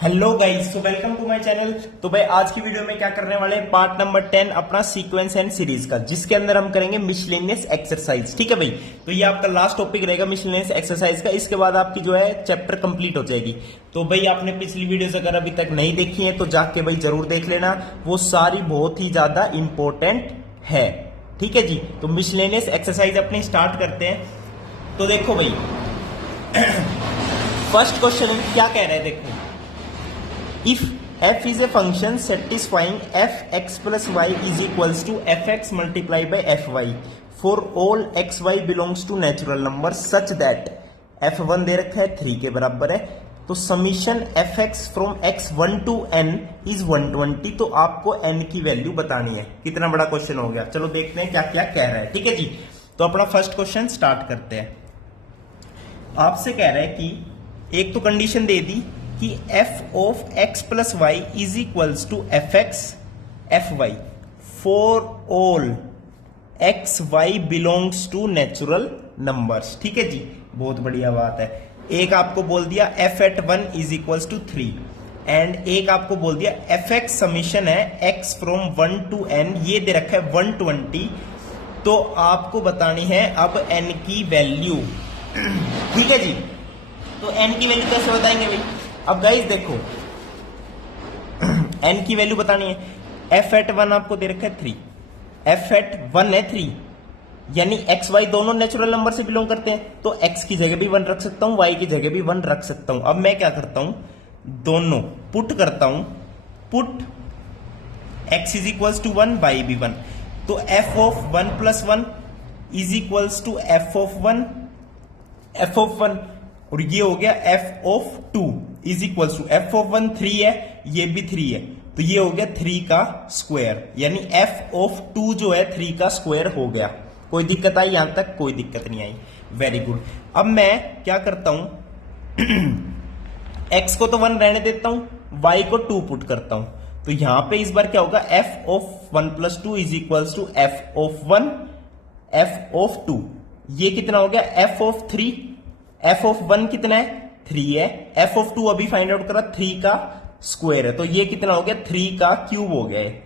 Hello guys, तो welcome to my channel. तो भाई आज की वीडियो में क्या करने वाले हैं, पार्ट नंबर 10 अपना सीक्वेंस एंड सीरीज का, जिसके अंदर हम करेंगे मिसलेनियस एक्सरसाइज। ठीक है भाई, तो ये आपका लास्ट टॉपिक रहेगा मिसलेनियस एक्सरसाइज का। इसके बाद आपकी जो है चैप्टर कंप्लीट हो जाएगी। तो भाई आपने पिछली वीडियोस अगर अभी तक नहीं देखी है तो जाके भाई जरूर देख लेना, वो सारी बहुत ही ज्यादा इंपॉर्टेंट है। ठीक है जी, तो मिसलेनियस एक्सरसाइज अपनी स्टार्ट करते हैं। तो देखो भाई फर्स्ट क्वेश्चन क्या कह रहे हैं, देखो, if f is a function satisfying fx plus y is equals to fx multiplied by fy for all xy belongs to natural number such that f1 दे रखा है 3 के बराबर है, तो summation fx from x1 to n is 120। तो आपको n की value बतानी है। कितना बड़ा क्वेश्चन हो गया, चलो देखते हैं क्या क्या कह रहा है। ठीक है जी, तो अपना फर्स्ट क्वेश्चन स्टार्ट करते हैं। आपसे कह रहा है कि एक तो कंडीशन दे दी कि f of x plus Y is equals to F X F Y for all X Y belongs to natural numbers. ठीक है जी, बहुत बढ़िया बात है। एक आपको बोल दिया f at 1 is equals to 3 and एक आपको बोल दिया एफ एक्स समीशन है x फ्रॉम 1 टू n, ये दे रखा है 120। तो आपको बतानी है अब n की वैल्यू। ठीक है जी, तो n की वैल्यू कैसे बताएंगे भाई। अब गाइस देखो n की वैल्यू बतानी है। f एट 1 आपको दे रखा है 3, f एट 1 है 3, यानी x y दोनों नेचुरल नंबर से बिलोंग करते हैं, तो x की जगह भी 1 रख सकता हूं, y की जगह भी 1 रख सकता हूं। अब मैं क्या करता हूं, दोनों पुट करता हूं, put x is equals to 1, y भी 1, तो f of 1 plus 1 is equals to f of 1 और ये हो गया f of 2 is equals to f of 1 3 है, ये भी 3 है, तो ये हो गया 3 का स्क्वायर, यानी f ऑफ 2 जो है 3 का स्क्वायर हो गया। कोई दिक्कत आई यहां तक? कोई दिक्कत नहीं आई, वेरी गुड। अब मैं क्या करता हूं x को तो 1 रहने देता हूं, y को 2 पुट करता हूं, तो यहां पे इस बार क्या होगा, f of 1 plus 2 is equals to f of 1 f of 2, ये कितना हो गया f ऑफ 3, f ऑफ 1 कितना है 3 है, f ऑफ 2 अभी फाइंड आउट करा 3 का स्क्वायर है, तो ये कितना हो गया 3 का क्यूब हो गया है,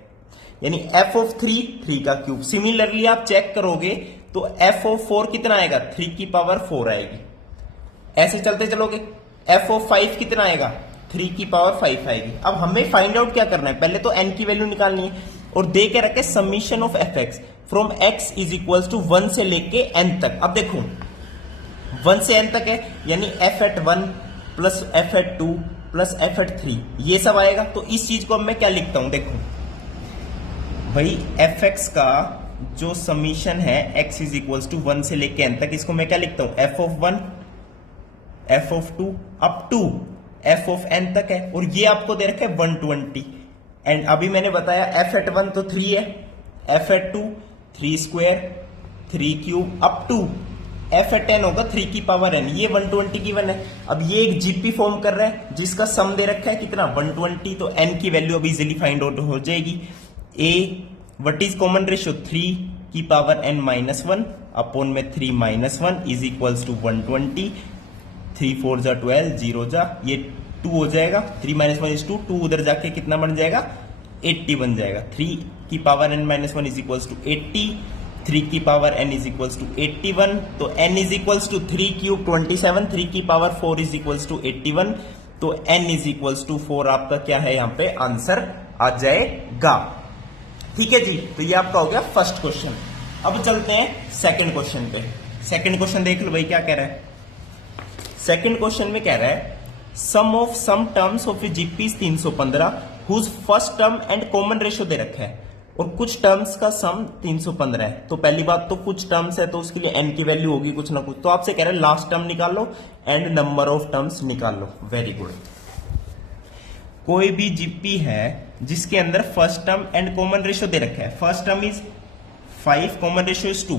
यानी f ऑफ 3 का क्यूब। सिमिलरली आप चेक करोगे तो f ऑफ 4 कितना आएगा, 3 की पावर 4 आएगी। ऐसे चलते चलोगे f ऑफ 5 कितना आएगा, 3 की पावर 5 आएगी। अब हमें फाइंड आउट क्या करना है, पहले तो n की वैल्यू निकालनी है और दे के रखे summation of F X from x is equals to 1 से लेके n तक। अब देखो 1 से n तक है, यानी f at 1 plus f at 2 plus f at 3 ये सब आएगा। तो इस चीज को अब मैं क्या लिखता हूं, देखो भाई fx का जो समीशन है x इज इक्वल्स टू 1 से लेके n तक, इसको मैं क्या लिखता हूं, f of 1 f of 2 up to f of n तक है, और ये आपको दे रखा है 120। एंड अभी मैंने बताया f एट 1 तो 3 है, f at 2 3 square 3 cube up to f at 10 होगा 3 की पावर n, ये 120 की 1 है। अब ये एक जीपी फॉर्म कर रहा है जिसका सम दे रखा है कितना 120, तो n की वैल्यू अभी इजीली फाइंड आउट हो जाएगी। a what is common ratio 3 की पावर n माइनस 1 अपॉन में 3 माइनस 1 इज इक्वल्स टू 120, 3 4 जा 12 0 जा ये 2 हो जाएगा, 3 माइनस 1 इज 2, 2 उधर जाके कितना बन जाएगा 80 बन जाएगा। 3 की power n minus 1 is equals to 80, 3 की power n is equals to 81, तो n is equals to 3 cube 27, 3 की पावर 4 इज इक्वल्स टू 81, तो n इज इक्वल्स टू 4 आपका क्या है यहाँ पे आंसर आ जाएगा। ठीक है जी, तो ये आपका हो गया फर्स्ट क्वेश्चन। अब चलते हैं सेकंड क्वेश्चन पे। सेकंड क्वेश्चन देख लो भाई क्या कह रहा है। सेकंड क्वेश्चन में कह रहा है sum of some terms of GP 315 whose first term and common ratio दे रखा है, और कुछ टर्म्स का सम 315 है। तो पहली बात तो कुछ टर्म्स है तो उसके लिए n की वैल्यू होगी कुछ ना कुछ, तो आपसे कह रहे हैं लास्ट टर्म निकाल लो एंड नंबर ऑफ टर्म्स निकाल लो। Very good. कोई भी जीपी है जिसके अंदर first term and common ratio दे रखा है, first term is 5 common ratio is 2,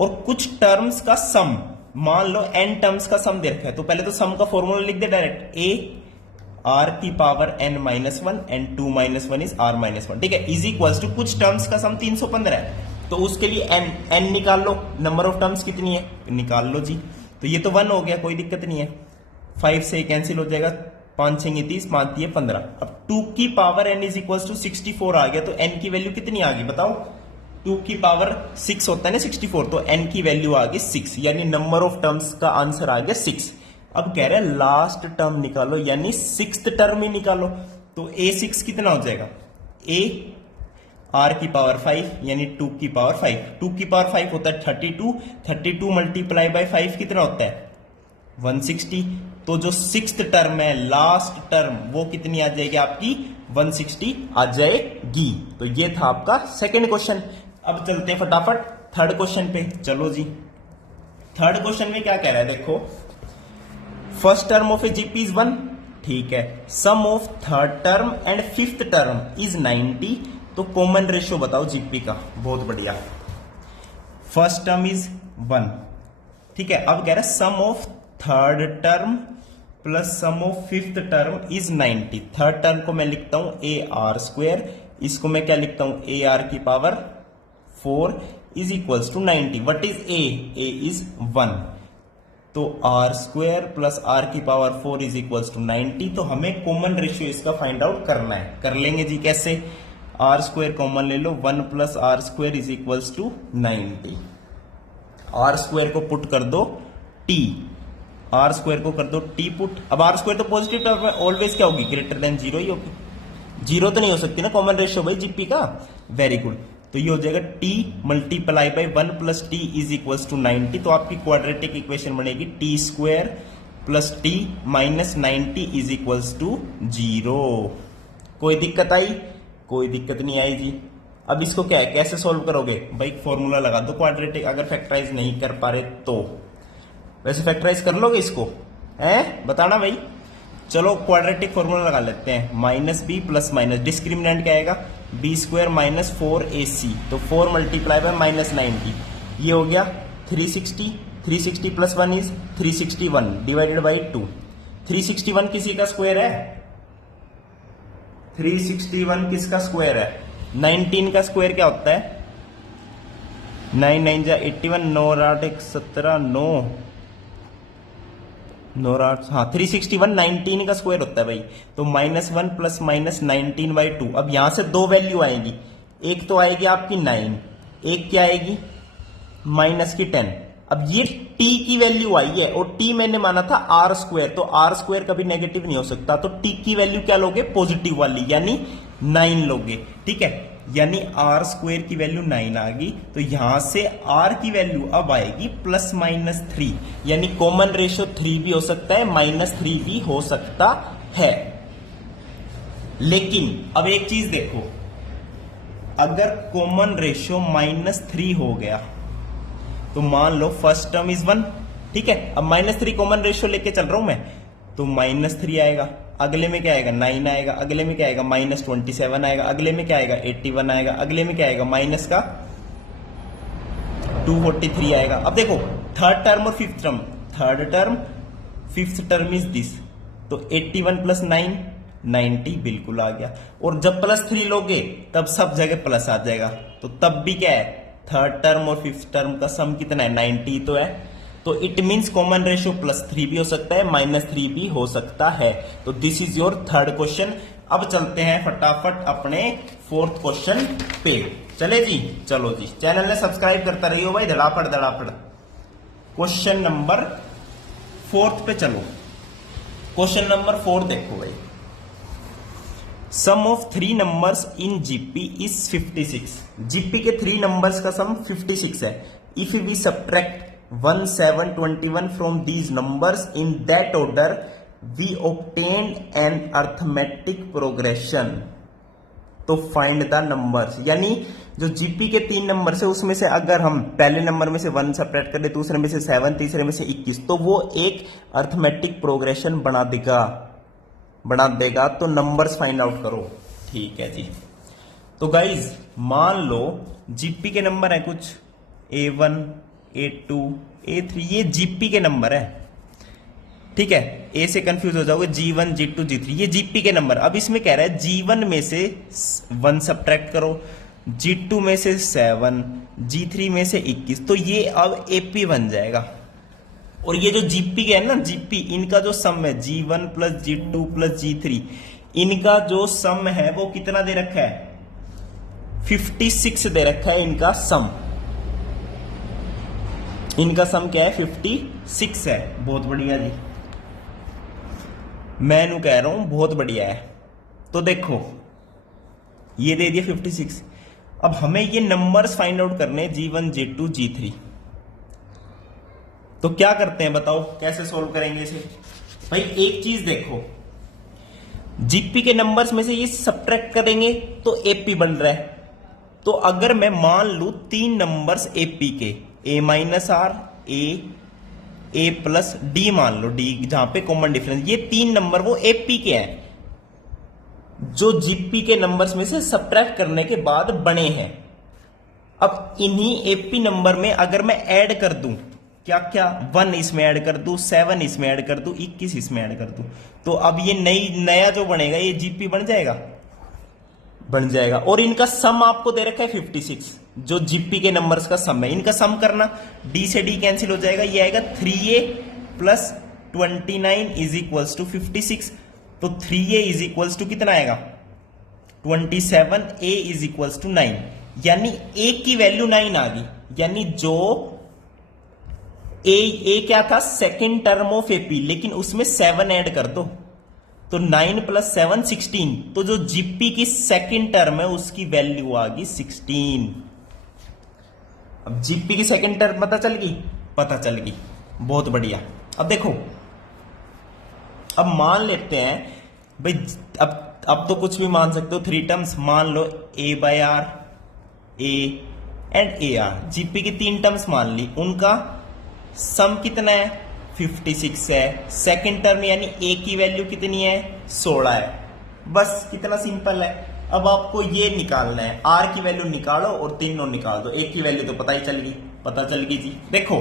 और कुछ टर्म्स का सम मान लो n टर्म्स का सम दे रखा है, तो पहले तो सम का फॉर्मूला लिख दे डायरेक्ट, a r की power n minus 1 and 2 minus 1 is r minus 1। ठीक है, इज इक्वल्स टू कुछ टर्म्स का सम 315 है, तो उसके लिए n निकाल लो, नंबर ऑफ टर्म्स कितनी है निकाल लो जी। तो ये तो 1 हो गया, कोई दिक्कत नहीं है, 5 से कैंसिल हो जाएगा, 5 6 30, 5 3 15। अब 2 की power n is equal to 64 आ गया, तो n की वैल्यू कितनी आ गई बताओ? 2 की पावर 6 होता है ना 64, तो n की वैल्यू आ गई 6, यानी नंबर ऑफ टर्म्स का आंसर आ गया 6। अब कह रहे हैं लास्ट टर्म निकालो, यानी 6th टर्म ही निकालो। तो a6 कितना हो जाएगा? a r की पावर 5 यानी 2 की पावर 5। 2 की पावर 5 होता है 32, 32 मल्टीप्लाई बाय 5 कितना होता है? 160। तो जो 6th टर्म है, लास्ट टर्म, वो कितनी आ जाएगी आपकी? 160 आ जाएगी। तो ये था आपका सेकंड क्वेश्चन। अब चलते हैं फटाफट थर्ड क्वेश्चन पे। चलो जी, थर्ड क्वेश्चन में क्या कह रहा है देखो। First term of a GP is 1, ठीक है। Sum of third term and fifth term is 90। तो कॉमन रेशियो बताओ जीपी का। बहुत बढ़िया। फर्स्ट टर्म इज 1, ठीक है। अब कह रहा है sum of third term plus sum of fifth term is 90। Third term को मैं लिखता हूं ए आर स्क्वेयर, इसको मैं क्या लिखता हूं? ए आर की power 4 is equals to 90। What is a? A is 1। तो आर स्क्वेयर प्लस आर की पावर 4 इज इक्वल्स टू 90। तो हमें कॉमन रेशियो इसका फाइंड आउट करना है। कर लेंगे जी, कैसे? आर स्क्वेयर कॉमन ले लो, 1 plus r square is equals to 90। R square को पुट कर दो टी, आर स्क्वेयर को कर दो टी पुट। अब आर स्क्वेयर तो पॉजिटिव टर्म में ऑलवेज क्या होगी? ग्रेटर देन 0 ही होगी। 0 तो नहीं हो सकती ना कॉमन रेशियो भाई जीपी का। Very good. तो ये हो जाएगा टी मल्टीप्लाई बाई 1 प्लस टी इज इक्वल्स टू 90। तो आपकी क्वाड्रेटिक इक्वेशन बनेगी t square plus t minus 90 is equals to 0। कोई दिक्कत आई? कोई दिक्कत नहीं आई जी। अब इसको क्या है, कैसे सॉल्व करोगे भाई? फॉर्मूला लगा दो क्वाड्रेटिक, अगर फैक्टराइज नहीं कर पा रहे तो। वैसे फैक्टराइज कर लोगे इसको, हैं? बताना भाई। चलो क्वाड्रेटिक फॉर्मूला लगा लेते हैं। Minus b plus minus, discriminant क्या आएगा? B square minus 4ac। तो 4 मल्टीप्लाई बाय माइनस 90, ये हो गया 360। 360 प्लस 1 इज 361 डिवाइडेड बाई 2। 361 किसी का स्क्वायर है? 361 किसका स्क्वायर है? 19 का स्क्वायर क्या होता है? 9 9 जा 81, 9 8 1 17, 9 8, हाँ 361 19 का स्क्वायर होता है भाई। तो -1 प्लस माइनस 19 बाई 2। अब यहां से दो वैल्यू आएगी, एक तो आएगी आपकी 9, एक क्या आएगी? माइनस की 10। अब ये t की वैल्यू आई है और t मैंने माना था आर स्क्वायर, तो आर स्क्वायर कभी नेगेटिव नहीं हो सकता। तो t की वैल्यू क्या लोगे? पॉजिटिव वाली, यानी 9 लोगे, ठीक है। यानी आर स्क्वायर की वैल्यू 9 आ गई। तो यहां से आर की वैल्यू अब आएगी प्लस माइनस 3, यानी कॉमन रेशियो 3 भी हो सकता है, -3 भी हो सकता है। लेकिन अब एक चीज देखो, अगर कॉमन रेशियो -3 हो गया तो मान लो फर्स्ट टर्म इज 1, ठीक है। अब -3 कॉमन रेशियो लेके चल रहा हूं मैं, तो -3 आएगा, अगले में क्या आएगा? 9 आएगा, अगले में क्या आएगा? -27 आएगा, अगले में क्या आएगा? 81 आएगा, अगले में क्या आएगा? माइनस का 243 आएगा। अब देखो थर्ड टर्म और fifth term, third term fifth term is this, तो 81 प्लस 9 90 बिल्कुल आ गया। और जब +3 लोगे तब सब जगह प्लस आ जाएगा, तो तब भी क्या है? थर्ड टर्म और फिफ्थ टर्म का सम कितना है? 90 तो है। तो इट मींस कॉमन रेशियो +3 भी हो सकता है, -3 भी हो सकता है। तो this is your third question. अब चलते हैं फटाफट अपने फोर्थ क्वेश्चन पे। चले जी, चलो जी, चैनल ने सब्सक्राइब करता रहियो भाई, धड़ापड़ धड़ापड़। क्वेश्चन नंबर 4 पे चलो। क्वेश्चन नंबर 4 देखो भाई। Sum of 3 numbers in GP is 56। GP के 3 नंबर्स का सम 56 है। If we subtract 1 7 21 from these numbers in that order we obtained an arithmetic progression. तो फाइंड द नंबर्स, यानी जो जीपी के 3 नंबर है उसमें से अगर हम पहले नंबर में से 1 सब्ट्रैक्ट कर दे, दूसरे में से 7, तीसरे में से 21, तो वो एक अर्थमेटिक प्रोग्रेशन बना देगा। तो नंबर्स फाइंड आउट करो, ठीक है जी। तो गाइज मान लो जीपी के नंबर है कुछ A1 A2 A3, ये जीपी के नंबर है, ठीक है। ए से कंफ्यूज हो जाओगे, G1 G2 G3, ये जीपी के नंबर। अब इसमें कह रहा है G1 में से 1 सब्ट्रैक्ट करो, G2 में से 7, G3 में से 21, तो ये अब AP बन जाएगा। और ये जो जीपी के है ना, जीपी इनका जो सम है G1 plus G2 plus G3, इनका जो सम है वो कितना दे रखा है? 56 दे रखा है इनका सम। इनका सम क्या है? 56 है। बहुत बढ़िया जी, मैं नू कह रहा हूं बहुत बढ़िया है। तो देखो ये दे दिया 56। अब हमें ये नंबर्स फाइंड आउट करने, G1 G2 G3। तो क्या करते हैं बताओ, कैसे सोल्व करेंगे इसे? भाई एक चीज देखो, जीपी के नंबर्स में से ये सब्ट्रैक्ट करेंगे तो एपी बन रहा है। तो अगर मैं मान लू 3 नंबर्स एपी के, a minus r, a plus d, मान लो डी जहां पे कॉमन डिफरेंस, ये 3 नंबर वो एपी के हैं जो जीपी के नंबर्स में से सब्ट्रैक्ट करने के बाद बने हैं। अब इन्हीं एपी नंबर में अगर मैं ऐड कर दूं, क्या क्या, 1 इसमें ऐड कर दूं, 7 इसमें ऐड कर दूं, 21 इसमें ऐड कर दूं, तो अब ये नया जो बनेगा ये जीपी बन जाएगा, बन जाएगा। और इनका सम आपको दे रखा है 56, जो जीपी के नंबर्स का सम है। इनका सम करना, डी से डी कैंसिल हो जाएगा, ये आएगा 3a plus 29 is equals to 56। तो 3a इज इक्वल्स टू कितना आएगा? 27, a इज इक्वल्स टू 9, यानी a की वैल्यू 9 आ गई। यानी जो ए क्या था? सेकेंड टर्म ऑफ एपी, लेकिन उसमें 7 ऐड कर दो, तो 9 प्लस 7 16। तो जो जीपी की सेकेंड टर्म है उसकी वैल्यू आ गई 16। अब जीपी की सेकेंड टर्म पता चल गई? पता चल गई, बहुत बढ़िया। अब देखो, अब मान लेते हैं भाई, अब तो कुछ भी मान सकते हो, 3 टर्म्स मान लो, a by r, a and a r. GP की 3 टर्म्स मान ली, उनका सम कितना है? 56 है। सेकंड टर्म यानी ए की वैल्यू कितनी है? 16 है। बस कितना सिंपल है। अब आपको ये निकालना है, आर की वैल्यू निकालो और तीनों निकाल दो। ए की वैल्यू तो पता ही चल गई, पता चल गई जी। देखो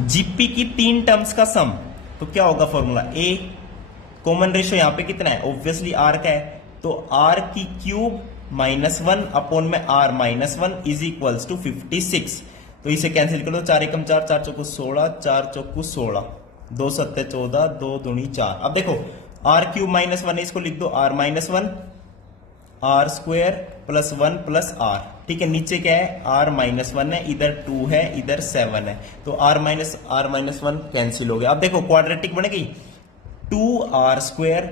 जीपी की 3 टर्म्स का सम, तो क्या होगा फॉर्मूला? ए कॉमन रेशियो यहां पे कितना है? ऑब्वियसली आर का है, तो आर की क्यूब -1 अपॉन में आर -1 इज इक्वल्स टू 56। तो इसे कैंसिल कर दो, 4 एकम 4, 4 चौको 16, 4 चौको 16, 2 सत्ते 14, 2 दूनी 4। अब देखो आर क्यूब -1 है, इसको लिख दो r -1, r square plus 1 plus r. ठीक है, नीचे क्या है? आर -1 है, इधर 2 है, इधर 7 है, तो आर -1 कैंसिल हो गया। अब देखो क्वाड्रेटिक बन गई, 2r स्क्वायर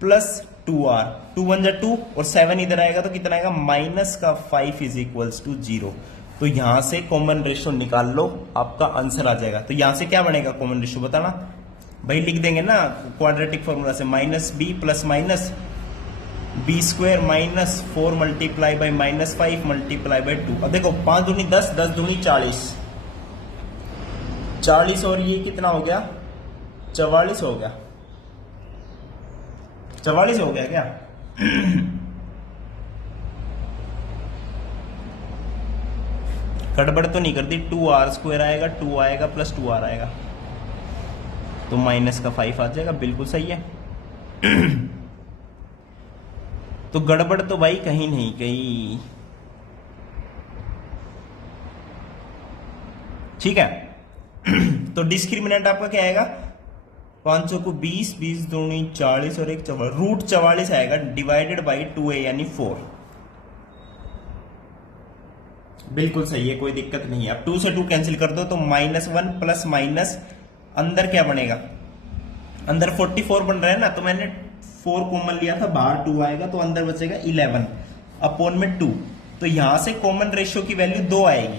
प्लस 2r, 2 1 जा 2 और 7 इधर आएगा तो कितना आएगा? -5 इज इक्वल्स टू 0। तो यहां से कॉमन रेशियो निकाल लो, आपका आंसर आ जाएगा। तो यहां से क्या बनेगा कॉमन रेशियो बताना भाई? लिख देंगे ना क्वाड्रेटिक फॉर्मूला से, -b plus b square -4 multiply by -5 multiply by 2। अब देखो 5 दूनी 10, 10 दूनी 40, 40 और ये कितना हो गया? 44 हो गया। 44 हो गया क्या? गड़बड़ तो नहीं कर दी? 2r स्क्वायर आएगा, 2 आएगा प्लस 2r आएगा, तो माइनस का 5 आ जाएगा। बिल्कुल सही है। तो गड़बड़ तो भाई कहीं नहीं कहीं। ठीक है। तो डिस्क्रिमिनेंट आपका क्या आएगा? 500 को 20, 20 दूनी 40 और 1 √44 आएगा, डिवाइडेड बाई 2a यानी 4। बिल्कुल सही है, कोई दिक्कत नहीं है। अब 2 से 2 कैंसिल कर दो तो -1 प्लस माइनस, अंदर क्या बनेगा? अंदर 44 बन रहा है ना, तो मैंने 4 कॉमन लिया था, बाहर 2 आएगा तो अंदर बचेगा 11 अपॉन में 2। तो यहां से कॉमन रेशियो की वैल्यू 2 आएगी,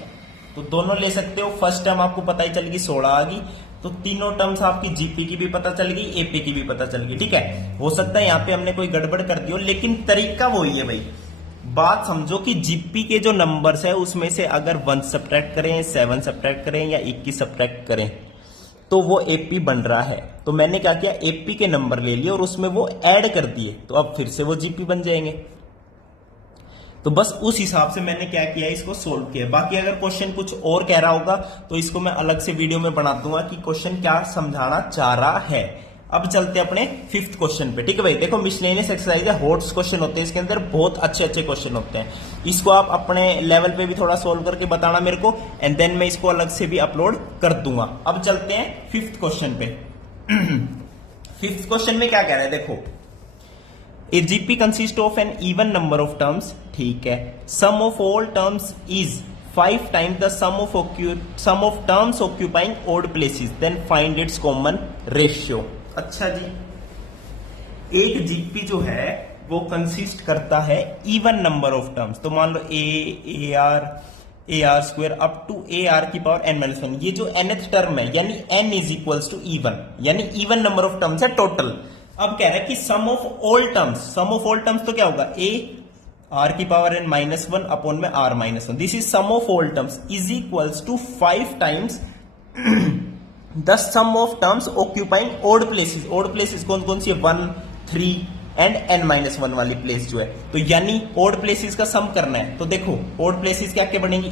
तो दोनों ले सकते हो। फर्स्ट टर्म आपको पता ही चल गई, 16 आ गई, तो तीनों टर्म्स आपकी जीपी की भी पता चल गई, एपी की भी पता चल गई। ठीक है, हो सकता है यहाँ पे हमने कोई गड़बड़ कर दी हो, लेकिन तरीका वही है भाई। बात समझो कि जीपी के जो नंबर्स है उसमें से अगर 1 सब्ट्रैक्ट करें, 7 सब्ट्रैक्ट करें या 21 सब्ट्रैक्ट करें तो वो एपी बन रहा है। तो मैंने क्या किया, एपी के नंबर ले लिए और उसमें वो ऐड कर दिए, तो अब फिर से वो जीपी बन जाएंगे। तो बस उस हिसाब से मैंने क्या किया, इसको सोल्व किया। बाकी अगर क्वेश्चन कुछ और कह रहा होगा तो इसको मैं अलग से वीडियो में बना दूंगा कि क्वेश्चन क्या समझाना चाह रहा है। अब चलते हैं अपने फिफ्थ क्वेश्चन पे। ठीक है भाई, देखो मिसलेनियस एक्सरसाइज के हॉट्स क्वेश्चन होते हैं, इसके अंदर बहुत अच्छे अच्छे क्वेश्चन होते हैं। इसको आप अपने लेवल पे भी थोड़ा सोल्व करके बताना मेरे को, एंड देन मैं इसको अलग से भी अपलोड कर दूंगा। अब चलते हैं फिफ्थ क्वेश्चन पे। फिफ्थ क्वेश्चन में क्या कह रहा है, देखो a GP consist of an even number of terms, ठीक है, sum of all terms is 5 times the sum of terms occupying odd places, then find its common ratio। अच्छा जी, एक जीपी जो है वो कंसिस्ट करता है इवन नंबर ऑफ टर्म्स, तो मान लो a r square up to a r की पावर एन माइनस वन, ये जो nth टर्म है यानी n is equals to even, यानी इवन नंबर ऑफ टर्म्स है टोटल। अब कह रहा है कि सम ऑफ ऑल टर्म्स तो क्या होगा, ए आर की power n minus one upon में r minus one, this is sum of all terms is equals to 5 times the sum of terms occupying odd places. Odd places कौन कौन सी है, 1, 3 and n minus one वाली place जो है, तो यानी ओड प्लेसेस का सम करना है। तो देखो ओड प्लेसेस क्या क्या बनेंगी,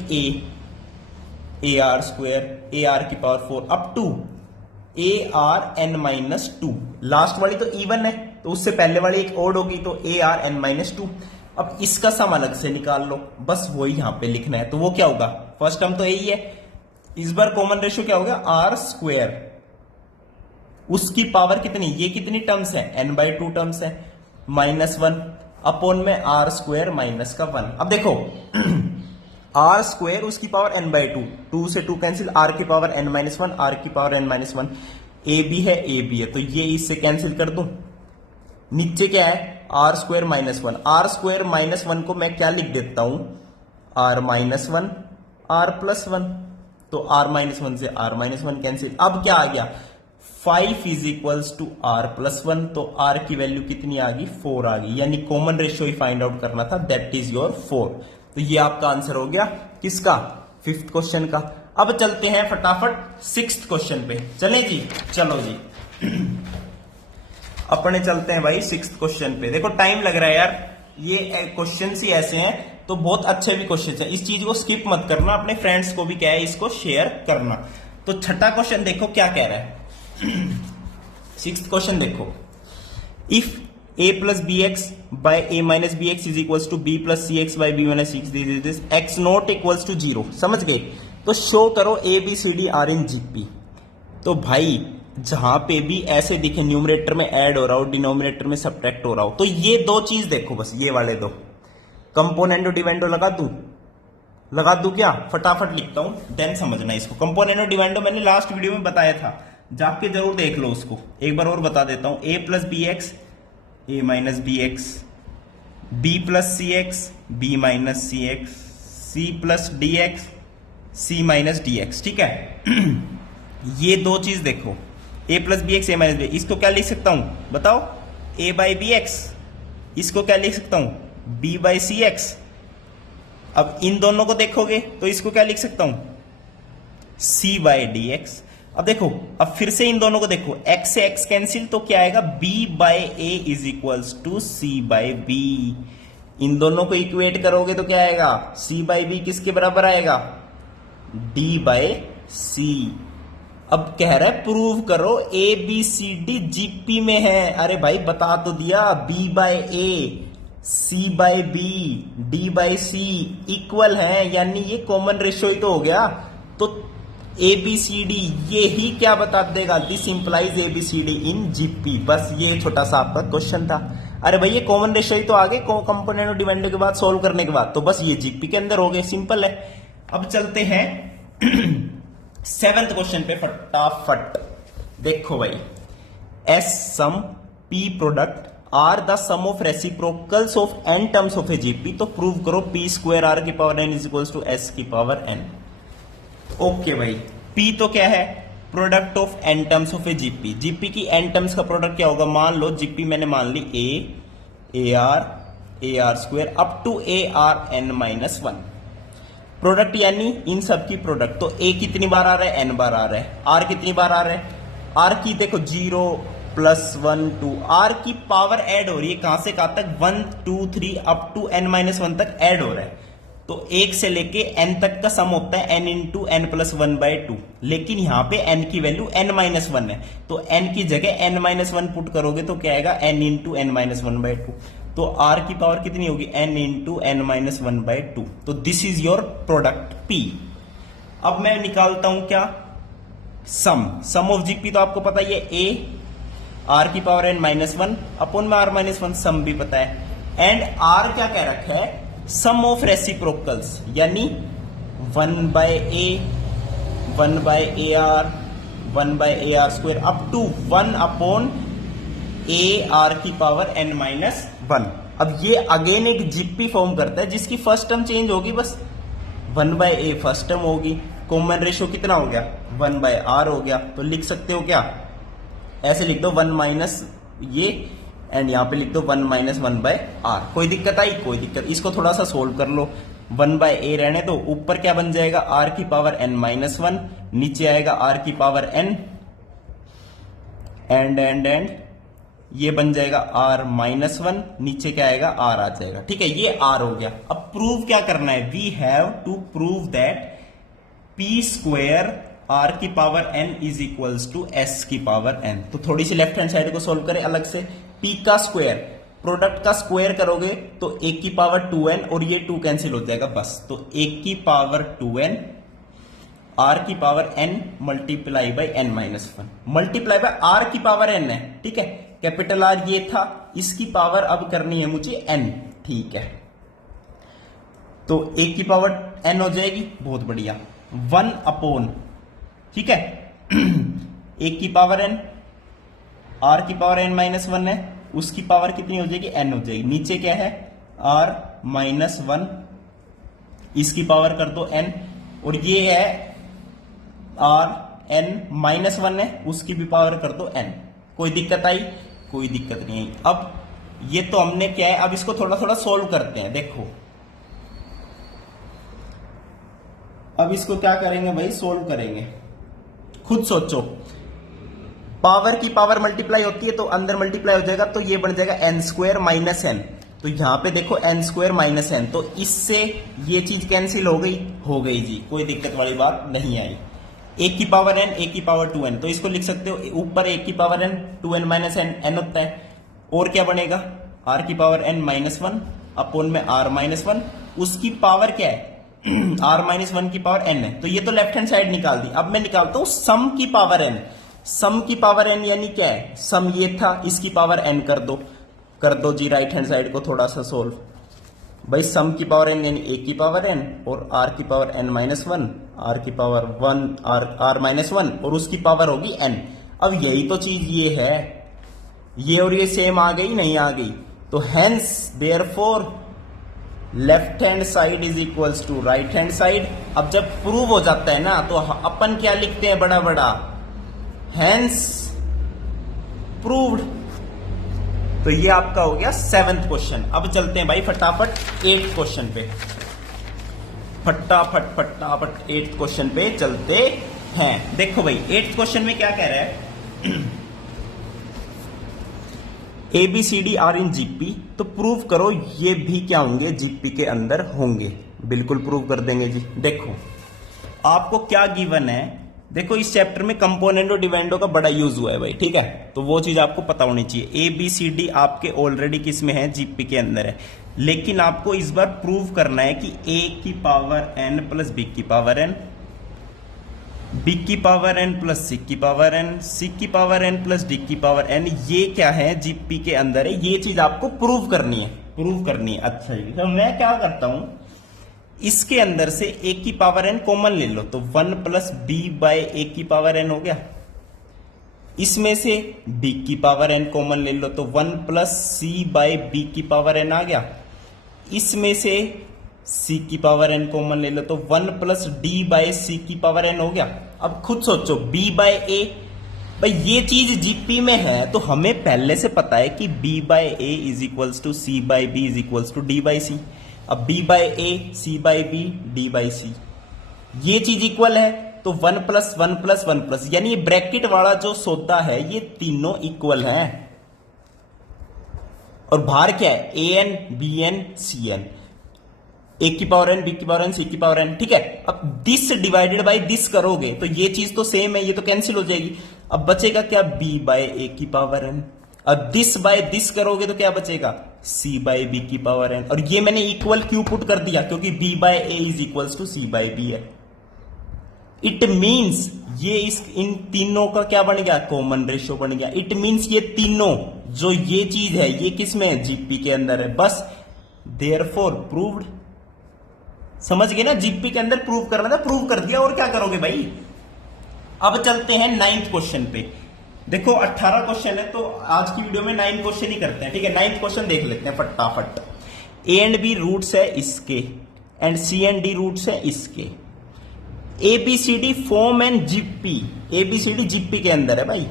a r square a r की power 4 up to a r n minus 2, last वाली तो इवन है तो उससे पहले वाली एक ओड होगी तो ए आर एन माइनस 2। अब इसका सम अलग से निकाल लो, बस वही यहां पे लिखना है। तो वो क्या होगा, फर्स्ट टर्म तो यही है, इस बार कॉमन रेशियो क्या होगा, आर स्क्वायर, उसकी पावर कितनी, ये कितनी टर्म्स है, n/2 टर्म्स है, -1 अपॉन में आर स्क्वायर माइनस का 1। अब देखो आर स्क्वायर उसकी पावर n/2, 2 से 2 कैंसिल, आर की पावर n-1, आर की पावर n-1, ए बी है, तो ये इससे कैंसिल कर दूं। नीचे क्या है, आर स्क्वायर -1, आर स्क्वायर -1 को मैं क्या लिख देता हूं, r-1 r+1, तो r-1 से r-1 कैंसिल। अब क्या आ गया, 5 इज इक्वल्स टू r+1, तो r की वैल्यू कितनी आ गई, 4 आ गई, यानी कॉमन रेशियो ही फाइंड आउट करना था, दैट इज योर 4। तो ये आपका आंसर हो गया किसका, फिफ्थ क्वेश्चन का। अब चलते हैं फटाफट सिक्स्थ क्वेश्चन पे, चलें जी, चलो जी अपने चलते हैं भाई सिक्स्थ क्वेश्चन पे। देखो टाइम लग रहा है यार, ये क्वेश्चन ही ऐसे हैं तो बहुत अच्छे भी क्वेश्चन है, इस चीज को स्किप मत करना, अपने फ्रेंड्स को भी क्या है इसको शेयर करना। तो छठा क्वेश्चन देखो क्या कह रहा है। सिक्स्थ क्वेश्चन देखो, if a plus b x by a minus b x is equals to b plus c x by b minus this x not equals to 0, समझ गए। तो शो करो a b c d are in GP. तो भाई जहां पे भी ऐसे दिखे न्यूमरेटर में ऐड हो रहा हो, डिनोमिनेटर में सब्ट्रैक्ट हो रहा हो, तो ये दो चीज देखो बस, ये वाले दो कंपोनेंटो डिवाइंडो लगा दूं क्या, फटाफट लिखता हूं देन समझना इसको। कंपोनेंटो डिवाइंडो मैंने लास्ट वीडियो में बताया था, जाके जरूर देख लो उसको, एक बार और बता देता हूं। A plus b x a minus b x, b plus c x b minus c x, c plus d x c minus d x, ठीक है। ये दो चीज देखो, a plus b x a minus b, इसको क्या लिख सकता हूं बताओ, ए बाई बी एक्स, इसको क्या लिख सकता हूं, बी बाई सी एक्स। अब इन दोनों को देखोगे तो इसको क्या लिख सकता हूं, सी बाई डी एक्स। अब देखो, अब फिर से इन दोनों को देखो, x से x कैंसिल, तो क्या आएगा, b by a is equals to c by b. इन दोनों को इक्वेट करोगे तो क्या आएगा, c बाई बी किसके बराबर आएगा, d बाई सी। अब कह रहा है प्रूव करो a b c d GP में है। अरे भाई बता तो दिया, b by a c by b d by c equal है, यानी ये कॉमन रेशियो ही तो हो गया। तो ए बी सी डी ये ही क्या बता देगा, this implies a b c d in GP. बस ये छोटा सा आपका क्वेश्चन था। अरे भाई ये कॉमन रेशियो ही तो आगे कंपोनेंट और डिपेंडेंट के बाद सोल्व करने के बाद, तो बस ये जीपी के अंदर हो गए, सिंपल है। अब चलते हैं सेवेंथ क्वेश्चन पे फटाफट। देखो भाई, s sum p product are the sum of reciprocals of n terms of a GP. तो प्रूव करो पी स्क्वायर आर की power n is equals to s की पावर एन। ओके भाई, P तो क्या है, product of n terms of a GP. GP की n terms का प्रोडक्ट क्या होगा, मान लो जीपी मैंने मान ली a r square up to a r n minus 1। Product यानी इन सब की प्रोडक्ट। तो ए कितनी बार आ रहा है, एन बार आ रहा है। आर कितनी बार आ रहा है, आर की देखो 0 प्लस 1 2, आर की पावर ऐड हो रही है, कहां से कहां तक, 1 2 3 अप टू एन माइनस 1 तक ऐड हो रहा है। तो 1 से लेके n तक का सम होता है n इंटू एन प्लस 1/2, लेकिन यहां पे n की वैल्यू n-1 है, तो n की जगह n-1 पुट करोगे तो क्या आएगा n इंटू n-1/2, तो r की पावर कितनी होगी n इंटू n-1/2। तो this is your product p। अब मैं निकालता हूं क्या, सम ऑफ जीपी, तो आपको पता ही है a r की पावर n-1 अपॉन में r-1, सम भी पता है, एंड r क्या कह रखा है, सम ऑफ रेसिप्रोकल्स, यानी 1/a 1/ar 1/ar² up to 1 upon a r की पावर n-1। अब ये अगेन एक जीपी फॉर्म करता है जिसकी फर्स्ट टर्म चेंज होगी, बस 1/a फर्स्ट टर्म होगी, कॉमन रेशियो कितना हो गया 1/r हो गया। तो लिख सकते हो क्या, ऐसे लिख दो 1 माइनस ये, एंड यहां पे लिख दो 1 माइनस 1/r। कोई दिक्कत आई, कोई दिक्कत, इसको थोड़ा सा सोल्व कर लो। 1/a रहने दो, ऊपर क्या बन जाएगा r की पावर n-1, नीचे आएगा r की पावर n, एंड ये बन जाएगा r-1, नीचे क्या आएगा r आ जाएगा। ठीक है, ये r हो गया। अब प्रूव क्या करना है, we have to prove that p² r की power n is equals to s की पावर n। तो थोड़ी सी लेफ्ट हैंड साइड को सोल्व करें अलग से। p का स्क्वायर, प्रोडक्ट का स्क्वायर करोगे तो 1 की पावर 2n और ये 2 कैंसिल हो जाएगा बस, तो 1 की पावर 2n r की power n multiply by n-1 multiply by r की पावर n है। ठीक है, कैपिटल R ये था, इसकी पावर अब करनी है मुझे n। ठीक है, तो 1 की पावर n हो जाएगी, बहुत बढ़िया, 1 अपॉन, ठीक है 1 की पावर n, r की पावर n-1 है, उसकी पावर कितनी हो जाएगी n हो जाएगी, नीचे क्या है r-1, इसकी पावर कर दो n, और ये है r-n-1 है, उसकी भी पावर कर दो n। कोई दिक्कत आई, कोई दिक्कत नहीं आई। अब ये तो हमने क्या है, अब इसको थोड़ा थोड़ा सोल्व करते हैं। देखो अब इसको क्या करेंगे भाई, सोल्व करेंगे, खुद सोचो। पावर की पावर मल्टीप्लाई होती है तो अंदर मल्टीप्लाई हो जाएगा, तो ये बन जाएगा n² माइनस n। तो यहां पे देखो n² माइनस n, तो इससे ये चीज कैंसिल हो गई जी, कोई दिक्कत वाली बात नहीं आई। 1 की पावर n, 1 की पावर 2n, तो इसको लिख सकते हो ऊपर 1 की power n, 2n minus n होता है, और क्या बनेगा r की पावर n-1 अपॉन में r-1, उसकी पावर क्या है r-1 की पावर n है, तो ये तो लेफ्ट हैंड साइड निकाल दी। अब मैं निकालता हूं सम की पावर n। सम की पावर n यानी क्या है, सम ये था, इसकी पावर n कर दो जी राइट हैंड साइड को थोड़ा सा सोल्व। भाई सम की पावर n यानी 1 की पावर n और r की पावर n-1, r की पावर 1 r-1 और उसकी पावर होगी n। अब यही तो चीज ये है, ये और ये सेम आ गई नहीं आ गई, तो hence therefore left hand side is equals to right hand side. अब जब प्रूव हो जाता है ना तो अपन क्या लिखते हैं बड़ा बड़ा, हेंस प्रूव्ड। तो ये आपका हो गया 7th क्वेश्चन। अब चलते हैं भाई फटाफट 8th क्वेश्चन पे, फटाफट 8th क्वेश्चन पे चलते हैं। देखो भाई 8th क्वेश्चन में क्या कह रहा है, ABCD आर इन जीपी, तो प्रूव करो ये भी क्या होंगे, जीपी के अंदर होंगे। बिल्कुल प्रूव कर देंगे जी। देखो आपको क्या गिवन है, देखो इस चैप्टर में कंपोनेंट और डिवाइंडो का बड़ा यूज हुआ है भाई, ठीक है, तो वो चीज आपको पता होनी चाहिए। ABCD आपके ऑलरेडी किस में है, जीपी के अंदर है, लेकिन आपको इस बार प्रूव करना है कि A की पावर n प्लस B की पावर n, B की पावर n प्लस C की पावर n, C की पावर n प्लस D की पावर n, ये क्या है जीपी के अंदर है, ये चीज आपको प्रूव करनी है। अच्छा जी, तो मैं क्या करता हूं, इसके अंदर से A की पावर n कॉमन ले लो, तो 1 प्लस B बाय A की पावर n हो गया। इसमें से B की पावर n कॉमन ले लो, तो 1 प्लस C बाय B की पावर n आ गया। इसमें से C की पावर n कॉमन ले लो, तो 1 प्लस D बाय C की पावर n हो गया। अब खुद सोचो B बाय A, भाई ये चीज जीपी में है तो हमें पहले से पता है कि B by A is equals to C by B is equals to D by C। अब B by A, C by B, D by C, ये चीज इक्वल है, तो 1 प्लस 1 प्लस 1 प्लस, यानी ये ब्रैकेट वाला जो सौदा है ये तीनों इक्वल हैं। और बाहर क्या है, AN, BN, CN। ए की पावर एन, बी की पावर एन, सी की पावर एन, ठीक है। अब दिस डिवाइडेड बाय दिस करोगे तो ये चीज तो सेम है, ये तो कैंसिल हो जाएगी। अब बचेगा क्या, बी बाय ए की पावर एन। अब दिस बाय दिस करोगे तो क्या बचेगा, सी बाय बी की पावर एन। और ये मैंने इक्वल क्यों पुट कर दिया, क्योंकि b by a is equals to c by b है। इट मीन्स ये इन तीनों का क्या बन गया, कॉमन रेशियो बन गया। इट मीन्स ये तीनों जो ये चीज है ये किस में है, जीपी के अंदर है। बस देयरफॉर प्रूव्ड। समझ गए ना, जीपी के अंदर प्रूव करना था, प्रूव कर दिया, और क्या करोगे भाई। अब चलते हैं 9th क्वेश्चन पे। देखो 18 क्वेश्चन है तो आज की वीडियो में 9 क्वेश्चन ही करते हैं, ठीक है। 9th क्वेश्चन देख लेते हैं फटाफट। ए एंड बी रूट्स है इसके and c and d roots है इसके। A b c d form and GP, a b c d GP के अंदर है भाई,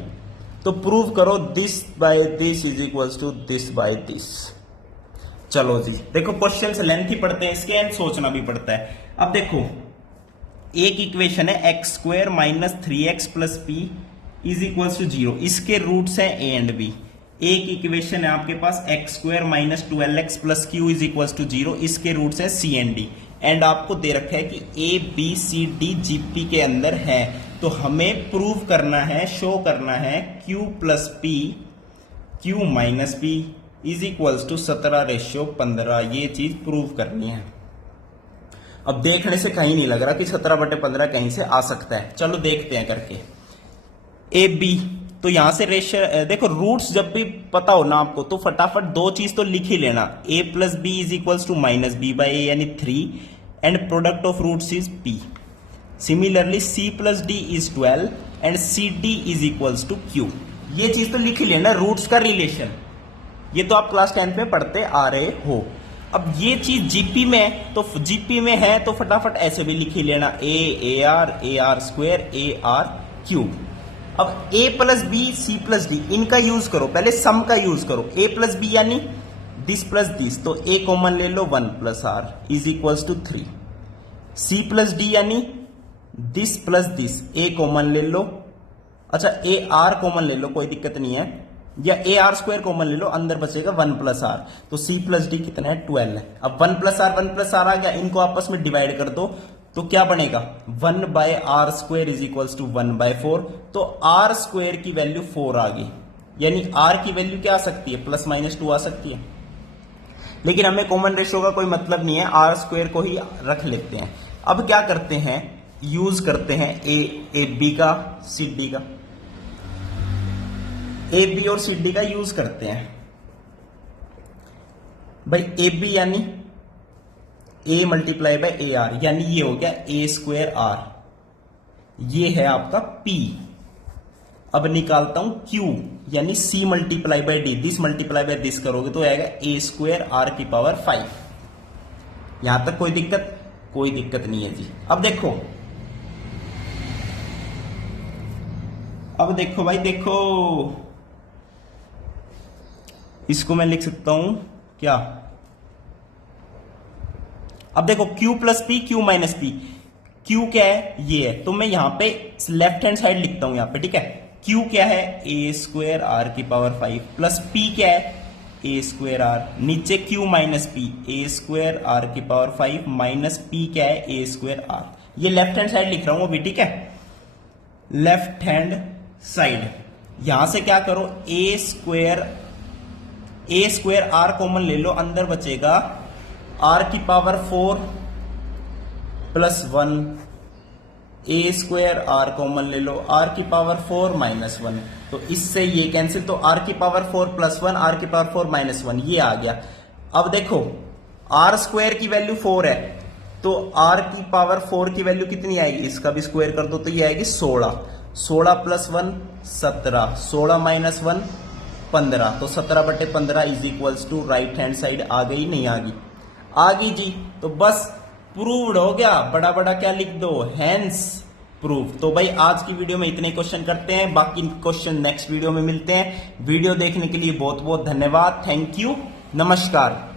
तो प्रूव करो this by this is equals to this by this. चलो जी, देखो क्वेश्चन लेंथी पढ़ते हैं इसके एंड सोचना भी पड़ता है। अब देखो एक इक्वेशन है x square minus 3x plus p is equals to 0, इसके रूट्स हैं ए एंड बी। एक इक्वेशन है आपके पास x square minus 12x plus q is equals to 0, इसके रूट्स हैं सी एंड डी। एंड आपको दे रखा है कि a b c d GP के अंदर है, तो हमें प्रूव करना है, शो करना है q plus p, q minus p is equals to 17:15, ये चीज प्रूव करनी है। अब देखने से कहीं नहीं लग रहा कि 17/15 कहीं से आ सकता है, चलो देखते हैं करके। ए बी, तो यहां से रेशियो देखो, रूट्स जब भी पता हो ना आपको तो फटाफट दो चीज तो लिख ही लेना, a plus b is equals to minus b by a यानी 3 and product of roots is p। Similarly c plus d is 12 and c d is equals to q। ये चीज तो लिख ही लेना, रूट्स का रिलेशन, ये तो आप क्लास 10 में पढ़ते आ रहे हो। अब ये चीज जीपी में, तो जीपी में है तो फटाफट ऐसे भी लिख ही लेना, a r square a r cube. अब a plus b c plus d इनका यूज करो, पहले सम का यूज करो। a प्लस बी यानी दिस प्लस दिस, तो a कॉमन ले लो 1 plus r is equals to 3। c plus d यानी this plus this, a common ले लो, अच्छा a आर कॉमन ले लो, कोई दिक्कत नहीं है, या ए आर स्क्वायर कॉमन ले लो, अंदर बचेगा 1 प्लस आर, तो c प्लस डी कितना है 12 है। अब 1 प्लस आर आ गया, इनको आपस में डिवाइड कर दो तो क्या बनेगा, 1 by r square is equals to 1 by 4, तो आर स्क्वायर की वैल्यू 4 आ गई, यानी आर की वैल्यू क्या आ सकती है, प्लस माइनस 2 आ सकती है। लेकिन हमें कॉमन रेशियो का कोई मतलब नहीं है, आर स्क्वायर को ही रख लेते हैं। अब क्या करते हैं, यूज करते हैं ए बी का सी डी का, ए बी और सी डी का यूज करते हैं भाई। ए बी यानी a multiply by A R, यानी ये हो गया a स्क्वायर आर, ये है आपका p। अब निकालता हूं q, यानी c multiply by D, this multiply by this करोगे तो आएगा a स्क्वायर आर की पावर 5। यहां तक कोई दिक्कत नहीं है जी। अब देखो भाई, देखो इसको मैं लिख सकता हूं क्या, अब देखो q plus p q minus P, q क्या है ये है, तो मैं यहां पे लेफ्ट हैंड साइड लिखता हूं यहां पे, ठीक है। q क्या है a स्क्वायर आर की पावर 5 प्लस p क्या है a स्क्वायर आर, नीचे q minus p a square r की पावर 5 माइनस p क्या है a स्क्वायर आर, ये लेफ्ट हैंड साइड लिख रहा हूं अभी, ठीक है। लेफ्ट हैंड साइड, यहां से क्या करो, a स्क्वायर आर कॉमन ले लो, अंदर बचेगा आर की power 4 plus 1, a square r common ले लो, आर की पावर 4 माइनस 1, तो इससे ये कैंसिल, तो आर की पावर 4 प्लस 1, आर की पावर 4 माइनस 1, ये आ गया। अब देखो आर स्क्वायर की वैल्यू 4 है, तो आर की पावर 4 की वैल्यू कितनी आएगी, इसका भी स्क्वायर कर दो तो ये आएगी 16, 16 प्लस 1 17, 16 माइनस 1 15, तो 17/15 is equals to right hand side आ गई, नहीं आ गई, आ गई जी। तो बस प्रूव्ड हो गया, बड़ा बड़ा क्या लिख दो, हैंस प्रूव। तो भाई आज की वीडियो में इतने क्वेश्चन करते हैं, बाकी क्वेश्चन नेक्स्ट वीडियो में मिलते हैं। वीडियो देखने के लिए बहुत बहुत धन्यवाद, थैंक यू, नमस्कार।